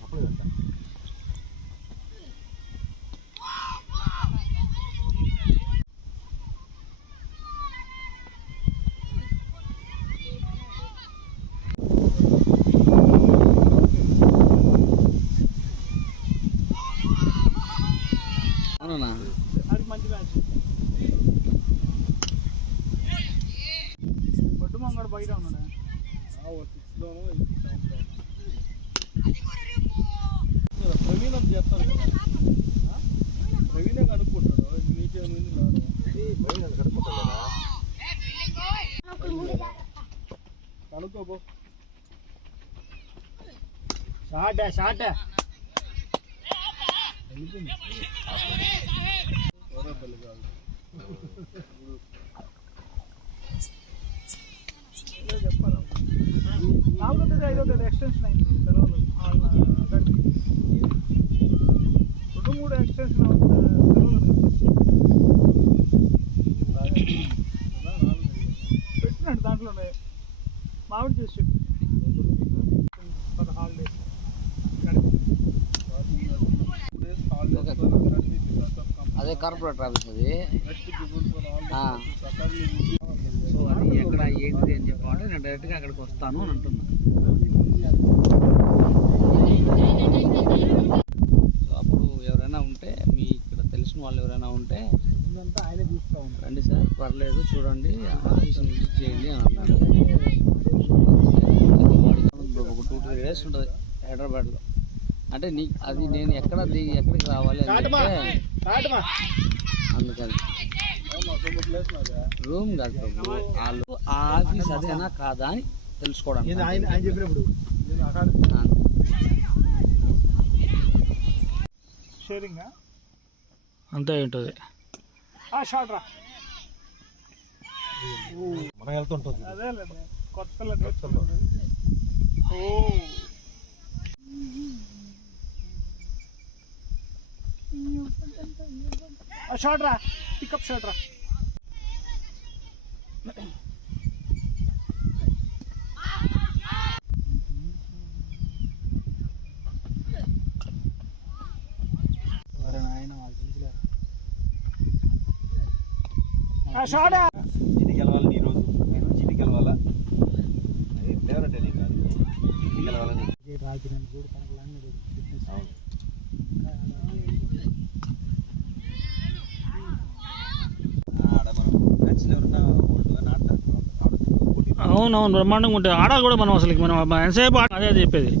చెప్పలేదు అది మంచి మ్యాచ్. బొడ్డు మంగడు బయట ఉన్నాడు. ప్రవీణ్ అని చేస్తారు కదా, ప్రవీణే కడుక్కుంటాడు. నీకేమైంది రాదు ప్రవీణ్ కడుక్కుంటాడు కదా, కడుక్కోబో. షాట్ షాట్ చెప్పాలి. నాలుగో తేదీ 5వ తేదీ ఎక్స్టెన్షన్ అయింది సెలవులు. 2-3 ఎక్స్టెన్షన్ సెలవులు పెట్టినాడు. దాంట్లోనే మామిడి చేసి హాలిడేస్ అదే కార్పొరేటర్ ఆఫీస్ అది. సో అది ఎక్కడ ఏంటిది అని చెప్పాలంటే నేను డైరెక్ట్గా అక్కడికి వస్తాను అని అంటున్నా. సో అప్పుడు ఎవరైనా ఉంటే మీ ఇక్కడ తెలిసిన వాళ్ళు ఎవరైనా ఉంటే ఆయనే చూస్తూ ఉంటారు. రండి సార్, పర్లేదు చూడండి, ఆఫీస్ని విజిట్ చేయండి అని అన్నాడు. ఒక 2-3 days ఉంటుంది హైదరాబాద్లో. అంటే అది నేను ఎక్కడికి రావాలి అంటే అందుకని రూమ్ కాదు ప్రభు, వాళ్ళు ఆ ఆఫీస్ అదేనా కాదా అని తెలుసుకోవడానికి. షేరింగ్ అంతే ఉంటుంది. షార్ట్ రా మనం వెళ్తుంటుంది. అదే కొత్త పిల్ల నేర్చుకున్నాడు. షార్ట్ రా, పికప్ షార్ట్ రా. షార్ట్ జిటి గెలవాలి ఈరోజు. నేను జిటి గెలవాలా, అది ఫేవరెట్ అది కాదు, జిటి గెలవాలని. అవునవును, బ్రహ్మాండంగా ఉంటుంది. ఆడాలి కూడా మనం, అసలు మనం ఎంతసేపు అదే చెప్పేది.